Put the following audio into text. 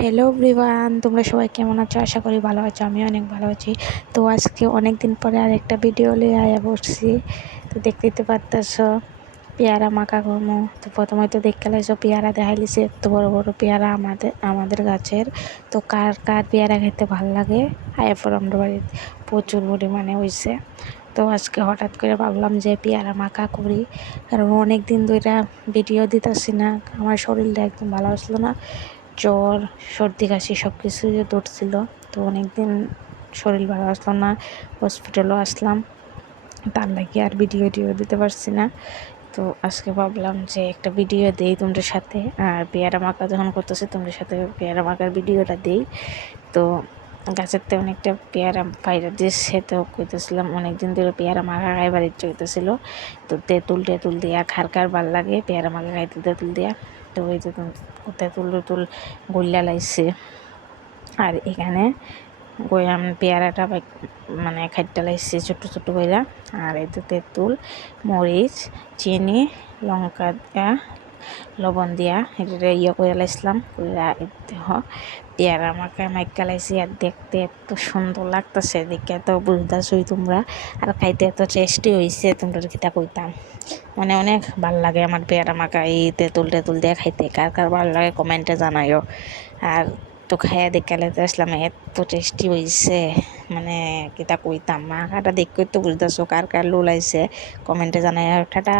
Hello everyone, তোমরা সবাই কেমন আছো? আশা করি ভালো আছো। আমি অনেক ভালো আছি। তো আজকে অনেক দিন পরে আরেকটা ভিডিও নিয়ে আয়া বসছি। তো দেখতেই তো পারতেছো পেয়ারা মাখা করবো। তো প্রথমে তো দেখতে লাগছো পেয়ারা দেখাইলিছে, এত বড় বড় পেয়ারা আমাদের গাছের। তো কার কার পেয়ারা খেতে ভালো লাগে আয়া পর আমরা বাড়িতে প্রচুর পরিমাণে হয়েছে। তো আজকে হঠাৎ করে ভাবলাম যে পেয়ারা মাখা করি, কারণ অনেক দিন ধরে ভিডিও দিতেছি না। আমার শরীরটা একদম ভালো আসলো না, জ্বর সর্দি কাশি সব কিছুই ধরছিল। তো অনেক দিন শরীর ভালো আসলো না, হসপিটালও আসলাম, তার লাগে আর ভিডিও দিতে পারছি না। তো আজকে ভাবলাম যে একটা ভিডিও দেই তোমাদের সাথে, আর পেয়ারা মাখা যখন করতেছি তোমাদের সাথে পেয়ারা মাখার ভিডিওটা দেই। তো গাছের থেকে অনেকটা পেয়ারা পাইরা দিচ্ছে, তো কইতেছিলাম অনেকদিন ধরে পেয়ারা মাখা খাইবার ইচ্ছে হইতেছিল। তো তেঁতুল দিয়া খার ভাল লাগে পেয়ারা মাখা খাইতে, তেঁতুল দিয়া। তো ওই যে তেঁতুল গল্লা লাইছে, আর এখানে গয়াম পেয়ারাটা মানে খাইতে লাইছে ছোটো ছোটো কইরা। আর এই তো তেঁতুল, মরিচ, চিনি, লঙ্কা দিয়া, লবণ দিয়া এটা করে লাইছিলাম কইরা পেয়ারা মাইকা লাইছি। আর দেখতে এত সুন্দর লাগতেছে, দেখে এত বুঝতেছই তোমরা। আর খাইতে এত টেস্টি হয়েছে, তোমরা কিতা কইতাম। মানে অনেক ভাল লাগে আমার পেয়ারা মাখা এই তেঁতুল দিয়ে খাইতে। কার কার ভালো লাগে কমেন্টে জানাইও। আর তো খাইয়া দেখালে তো আসলাম এত টেস্টি হয়েছে, মানে কিতা কইতাম। মাখাটা দেখতে তো বুঝতেছো কার কার লোলাইছে কমেন্টে জানাই। টাটা।